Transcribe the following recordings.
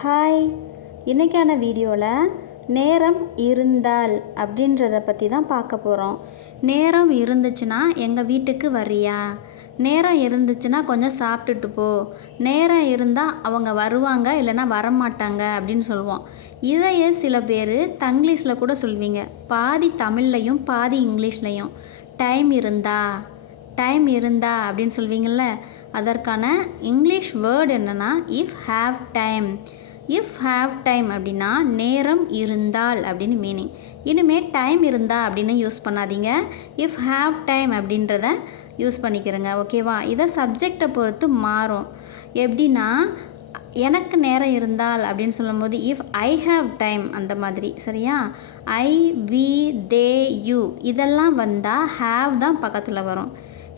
Hi, இன்றைக்கான வீடியோவில் நேரம் இருந்தால் அப்படின்றத பற்றி தான் பார்க்க போகிறோம். நேரம் இருந்துச்சுன்னா எங்கள் வீட்டுக்கு வரியா? நேரம் இருந்துச்சுன்னா கொஞ்சம் சாப்பிட்டுட்டு போ. நேரம் இருந்தால் அவங்க வருவாங்க இல்லைன்னா வரமாட்டாங்க அப்படின்னு சொல்லுவோம். இதையே சில பேர் தங்கிலீஷில் கூட சொல்வீங்க. பாதி தமிழ்லையும் பாதி இங்கிலீஷ்லையும் டைம் இருந்தா அப்படின்னு சொல்வீங்கள்ல. அதற்கான இங்கிலீஷ் வேர்டு என்னென்னா இஃப் ஹாவ் டைம் அப்படின்னா நேரம் இருந்தால் அப்படின்னு மீனிங். இனிமேல் டைம் இருந்தா அப்படின்னு யூஸ் பண்ணாதீங்க. இஃப் ஹாவ் டைம் அப்படின்றத யூஸ் பண்ணிக்கிறேங்க, ஓகேவா? இதை சப்ஜெக்டை பொறுத்து மாறும். எப்படின்னா எனக்கு நேரம் இருந்தால் அப்படின்னு சொல்லும்போது இஃப் ஐ ஹாவ் டைம் அந்த மாதிரி, சரியா? ஐ, வி, தே, யூ இதெல்லாம் வந்தால் ஹாவ் தான் பக்கத்தில் வரும்.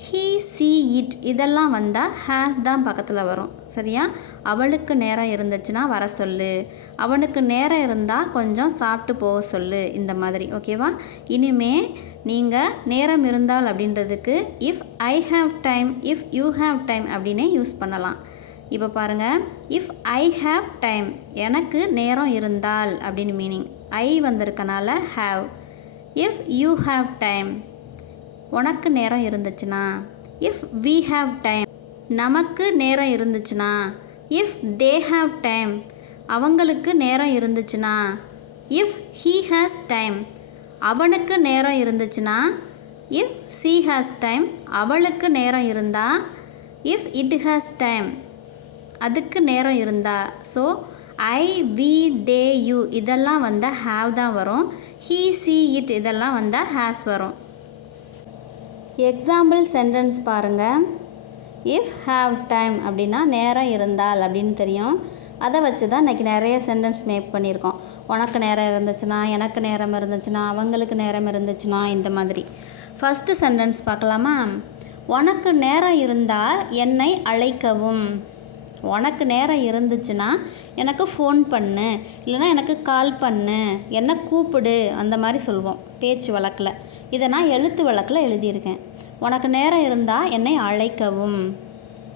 ஹீ, சி, இட் இதெல்லாம் வந்தால் ஹேஸ் தான் பக்கத்தில் வரும், சரியா? அவளுக்கு நேரம் இருந்துச்சுன்னா வர சொல்லு, அவனுக்கு நேரம் இருந்தால் கொஞ்சம் சாப்பிட்டு போக சொல்லு, இந்த மாதிரி, ஓகேவா? இனிமே நீங்கள் நேரம் இருந்தால் அப்படின்றதுக்கு if I have time, if you have time அப்படின்னே யூஸ் பண்ணலாம். இப்போ பாருங்கள், இஃப் ஐ ஹாவ் டைம் எனக்கு நேரம் இருந்தால் அப்படின்னு மீனிங். ஐ வந்திருக்கனால have. If you have time உனக்கு நேரம் இருந்துச்சுன்னா. இஃப் வி ஹாவ் டைம் நமக்கு நேரம் இருந்துச்சுன்னா. இஃப் தே ஹாவ் டைம் அவங்களுக்கு நேரம் இருந்துச்சுன்னா. இஃப் ஹீ ஹாஸ் டைம் அவனுக்கு நேரம் இருந்துச்சுன்னா. இஃப் சி ஹாஸ் டைம் அவளுக்கு நேரம் இருந்தா. இஃப் இட் ஹாஸ் டைம் அதுக்கு நேரம் இருந்தா. So I, we, they, you இதெல்லாம் வந்தால் ஹாவ் தான் வரும். ஹீ, சி, இட் இதெல்லாம் வந்தால் ஹேஸ் வரும். எக்ஸாம்பிள் சென்டென்ஸ் பாருங்கள். இஃப் ஹாவ் டைம் அப்படின்னா நேரம் இருந்தால் அப்படின்னு தெரியும். அதை வச்சு தான் இன்றைக்கி நிறைய சென்டென்ஸ் மேக் பண்ணியிருக்கோம். உனக்கு நேரம் இருந்துச்சுன்னா, எனக்கு நேரம் இருந்துச்சுன்னா, அவங்களுக்கு நேரம் இருந்துச்சுன்னா, இந்த மாதிரி. ஃபஸ்ட்டு சென்டென்ஸ் பார்க்கலாமா? உனக்கு நேரம் இருந்தால் என்னை அழைக்கவும். உனக்கு நேரம் இருந்துச்சுன்னா எனக்கு ஃபோன் பண்ணு, இல்லைனா எனக்கு கால் பண்ணு, என்னை கூப்பிடு, அந்த மாதிரி சொல்லுவோம் பேச்சு வழக்கில். இதை நான் எழுத்து வழக்கில் எழுதியிருக்கேன். உனக்கு நேரம் இருந்தால் என்னை அழைக்கவும்.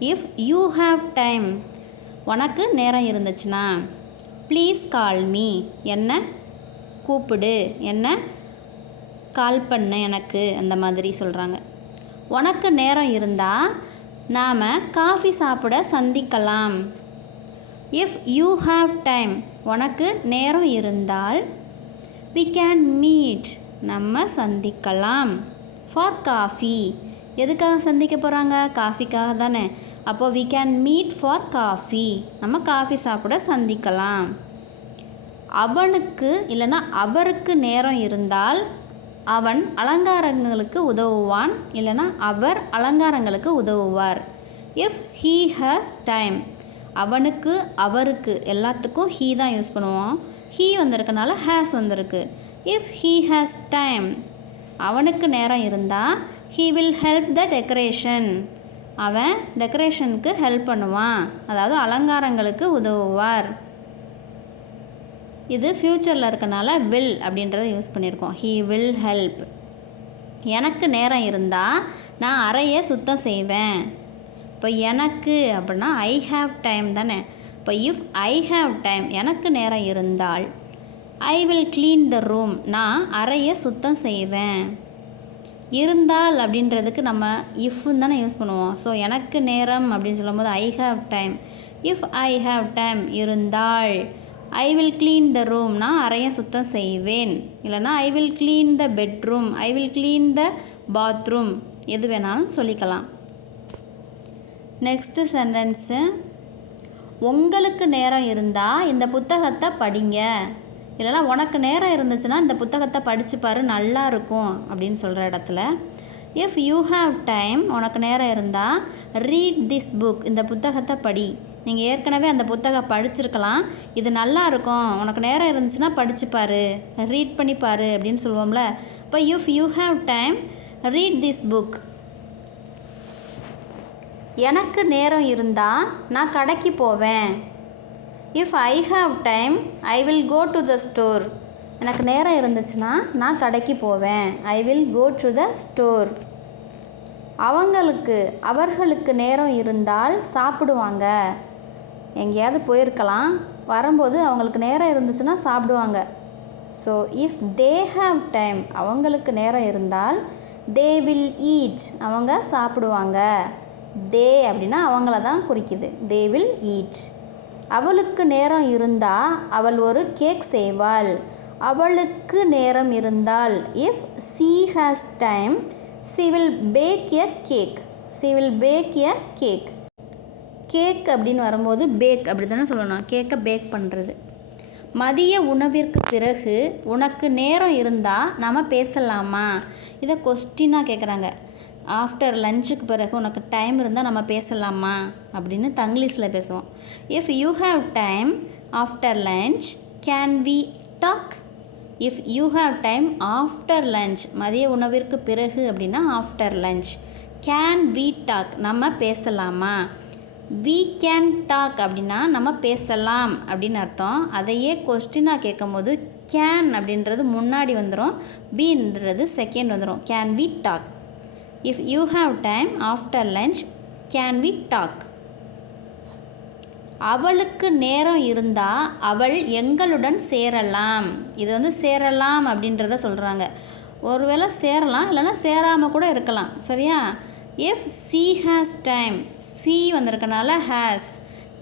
இஃப் யூ ஹாவ் டைம் உனக்கு நேரம் இருந்துச்சுன்னா. ப்ளீஸ் கால் மீ என்னை கூப்பிடு, என்னை கால் பண்ணு எனக்கு, அந்த மாதிரி சொல்கிறாங்க. உனக்கு நேரம் இருந்தால் நாம் காஃபி சாப்பிட சந்திக்கலாம். இஃப் யூ ஹாவ் டைம் உனக்கு நேரம் இருந்தால் we can meet நம்ம சந்திக்கலாம். ஃபார் காஃபி எதுக்காக சந்திக்க போகிறாங்க? காஃபிக்காக தானே. அப்போது we can meet for coffee நம்ம காஃபி சாப்பிட சந்திக்கலாம். அவனுக்கு இல்லைன்னா அவருக்கு நேரம் இருந்தால் அவன் அலங்காரங்களுக்கு உதவுவான், இல்லைனா அவர் அலங்காரங்களுக்கு உதவுவார். இஃப் ஹீ ஹாஸ் டைம் அவனுக்கு அவருக்கு எல்லாத்துக்கும் ஹீ தான் யூஸ் பண்ணுவோம். ஹீ வந்திருக்கனால ஹேஸ் வந்திருக்கு. இஃப் ஹீ ஹாஸ் டைம் அவனுக்கு நேரம் இருந்தால் he will help the decoration அவன் டெக்கரேஷனுக்கு ஹெல்ப் பண்ணுவான், அதாவது அலங்காரங்களுக்கு உதவுவார். இது ஃப்யூச்சரில் இருக்கனால வில் அப்படின்றத யூஸ் பண்ணியிருக்கோம். He will help. எனக்கு நேரம் இருந்தால் நான் அறையை சுத்தம் செய்வேன். இப்போ எனக்கு அப்படின்னா ஐ ஹாவ் டைம் தானே. இப்போ இஃப் ஐ ஹாவ் டைம் எனக்கு நேரம் இருந்தால் I will clean the room நான் அறையை சுத்தம் செய்வேன். இருந்தால் அப்படின்றதுக்கு நம்ம இஃப்னு தானே யூஸ் பண்ணுவோம். ஸோ எனக்கு நேரம் அப்படின்னு சொல்லும்போது I have time. If I have time இருந்தால் I will clean the room நான் அறையை சுத்தம் செய்வேன், இல்லைனா I will clean the bedroom, I will clean the bathroom, எது வேணாலும் சொல்லிக்கலாம். நெக்ஸ்ட்டு சென்டென்ஸு, உங்களுக்கு நேரம் இருந்தால் இந்த புத்தகத்தை படிங்க, இல்லைனா உனக்கு நேரம் இருந்துச்சுன்னா இந்த புத்தகத்தை படித்து பாரு நல்லா இருக்கும் அப்படின்னு சொல்கிற இடத்துல இஃப் யூ ஹாவ் டைம் உனக்கு நேரம் இருந்தால் ரீட் திஸ் புக் இந்த புத்தகத்தை படி. நீங்கள் ஏற்கனவே அந்த புத்தகம் படிச்சிருக்கலாம், இது நல்லா இருக்கும், உனக்கு நேரம் இருந்துச்சுன்னா படிச்சுப்பாரு, ரீட் பண்ணிப்பாரு அப்படின்னு சொல்லுவோம்ல. இப்போ if you have time read this book. எனக்கு நேரம் இருந்தால் நான் கடைக்கு போவேன். If I have time I will go to the store. எனக்கு நேரம் இருந்துச்சுன்னா நான் கடைக்கு போவேன். I will go to the store. அவர்களுக்கு நேரம் இருந்தால் சாப்பிடுவாங்க. எங்கேயாவது போயிருக்கலாம், வரும்போது அவங்களுக்கு நேரம் இருந்துச்சுன்னா சாப்பிடுவாங்க. So if they have time, அவங்களுக்கு நேரம் இருந்தால் தே வில் ஈட், அவங்க சாப்பிடுவாங்க. தே அப்படின்னா அவங்கள தான் குறிக்குது. They will eat. அவளுக்கு நேரம் இருந்தால் அவள் ஒரு கேக் செய்வாள். அவளுக்கு நேரம் இருந்தால் if she has time she will bake a cake. she will bake a cake. Cake அப்படின்னு வரும்போது பேக் அப்படி தானே சொல்லணும். கேக்கை பேக் பண்ணுறது. மதிய உணவிற்கு பிறகு உனக்கு நேரம் இருந்தால் நாம் பேசலாமா? இதை கொஸ்டினாக கேட்குறாங்க. ஆஃப்டர் லஞ்சுக்கு பிறகு உனக்கு டைம் இருந்தால் நம்ம பேசலாமா அப்படின்னு தங்கிலீஷில் பேசுவோம். If you have time after lunch can we talk. If you have time after lunch, மதிய உணவிற்கு பிறகு அப்படின்னா after lunch. Can we talk, நம்ம பேசலாமா? வி கேன் டாக் அப்படின்னா நம்ம பேசலாம் அப்படின்னு அர்த்தம். அதையே கொஸ்டினாக கேட்கும் போது கேன் அப்படின்றது முன்னாடி வந்துடும், பீன்றது செகண்ட் வந்துடும். Can we talk. If you have time after lunch can we talk. அவளுக்கு நேரம் இருந்தால் அவள் எங்களுடன் சேரலாம். இது சேரலாம் அப்படின்றத சொல்கிறாங்க. ஒருவேளை சேரலாம், இல்லைன்னா சேராமல் கூட இருக்கலாம். சரியா? If she has time, she வந்திருக்கனால has.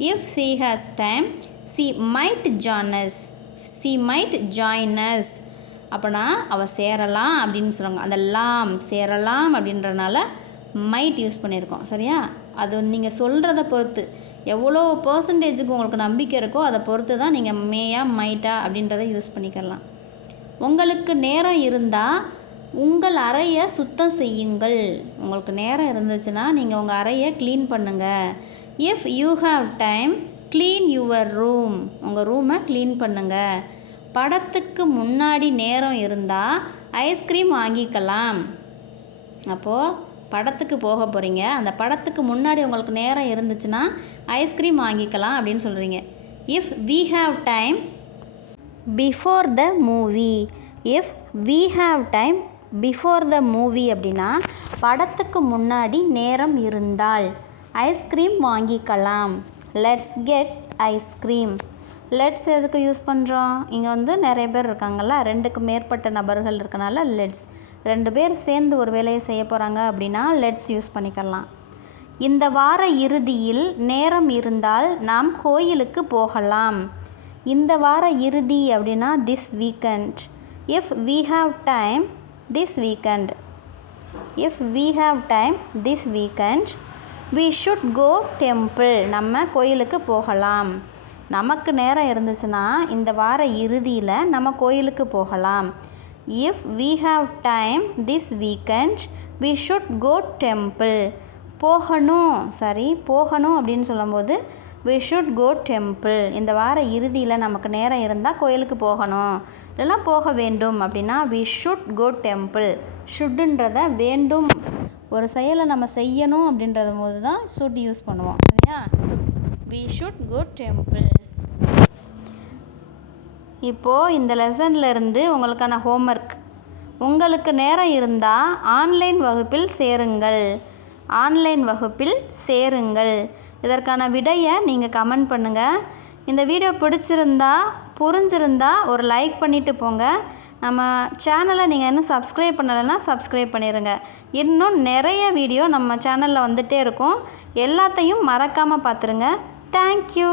If she has time she might join us. she might join us. அப்போனா அவள் சேரலாம் அப்படின்னு சொல்லுவாங்க. அந்த லாம் சேரலாம் அப்படின்றனால மைட் யூஸ் பண்ணியிருக்கோம். சரியா? அது நீங்கள் சொல்கிறத பொறுத்து, எவ்வளோ பர்சன்டேஜுக்கு உங்களுக்கு நம்பிக்கை இருக்கோ அதை பொறுத்து தான் நீங்கள் மேயா மைட்டா அப்படின்றத யூஸ் பண்ணிக்கலாம். உங்களுக்கு நேரம் இருந்தால் உங்கள் அறையை சுத்தம் செய்யுங்கள். உங்களுக்கு நேரம் இருந்துச்சுன்னா நீங்கள் உங்கள் அறையை க்ளீன் பண்ணுங்கள். If you have time clean your room. உங்கள் ரூமை க்ளீன் பண்ணுங்கள். படத்துக்கு முன்னாடி நேரம் இருந்தால் ஐஸ்கிரீம் வாங்கிக்கலாம். அப்போது படத்துக்கு போக போகிறீங்க, அந்த படத்துக்கு முன்னாடி உங்களுக்கு நேரம் இருந்துச்சுன்னா ஐஸ்கிரீம் வாங்கிக்கலாம் அப்படின்னு சொல்கிறீங்க. If we have time before the movie. If we have time before the movie அப்படின்னா படத்துக்கு முன்னாடி நேரம் இருந்தால் ஐஸ்கிரீம் வாங்கிக்கலாம். Let's get ice cream. லெட்ஸ் எதுக்கு யூஸ் பண்ணுறோம்? இங்கே நிறைய பேர் இருக்காங்கல்ல, 2க்கு மேற்பட்ட நபர்கள் இருக்கனால லெட்ஸ். 2 பேர் சேர்ந்து ஒரு வேலையை செய்ய போகிறாங்க அப்படின்னா லெட்ஸ் யூஸ் பண்ணிக்கலாம். இந்த வார இறுதியில் நேரம் இருந்தால் நாம் கோயிலுக்கு போகலாம். இந்த வார இறுதி அப்படின்னா this weekend. If we have time this weekend. If we have time this weekend we should go temple. நம்ம கோயிலுக்கு போகலாம். நமக்கு நேரம் இருந்துச்சுன்னா இந்த வார இறுதியில் நம்ம கோயிலுக்கு போகலாம். If we have time this weekend we should go temple. போகணும், சரி போகணும் அப்படின்னு சொல்லும்போது வி ஷுட் கோ டெம்பிள். இந்த வார இறுதியில் நமக்கு நேரம் இருந்தால் கோயிலுக்கு போகணும், இல்லைனா போக வேண்டும் அப்படின்னா வி ஷுட் கோ டெம்பிள். ஷுட்டுன்றத வேண்டும், ஒரு செயலை நம்ம செய்யணும் அப்படின்றது போது தான் ஷுட் யூஸ் பண்ணுவோம். சரியா? We should go temple. இப்போது இந்த லெசன்லேருந்து உங்களுக்கான ஹோம்ஒர்க். உங்களுக்கு நேரம் இருந்தால் ஆன்லைன் வகுப்பில் சேருங்கள். ஆன்லைன் வகுப்பில் சேருங்கள். இதற்கான விடையை நீங்கள் கமெண்ட் பண்ணுங்கள். இந்த வீடியோ பிடிச்சிருந்தா புரிஞ்சிருந்தா ஒரு லைக் பண்ணிவிட்டு போங்க. நம்ம சேனலை நீங்கள் இன்னும் சப்ஸ்கிரைப் பண்ணலைன்னா சப்ஸ்கிரைப் பண்ணிடுங்க. இன்னும் நிறைய வீடியோ நம்ம சேனலில் வந்துகிட்டே இருக்கும். எல்லாத்தையும் மறக்காமல் பார்த்துருங்க. தேங்க்யூ.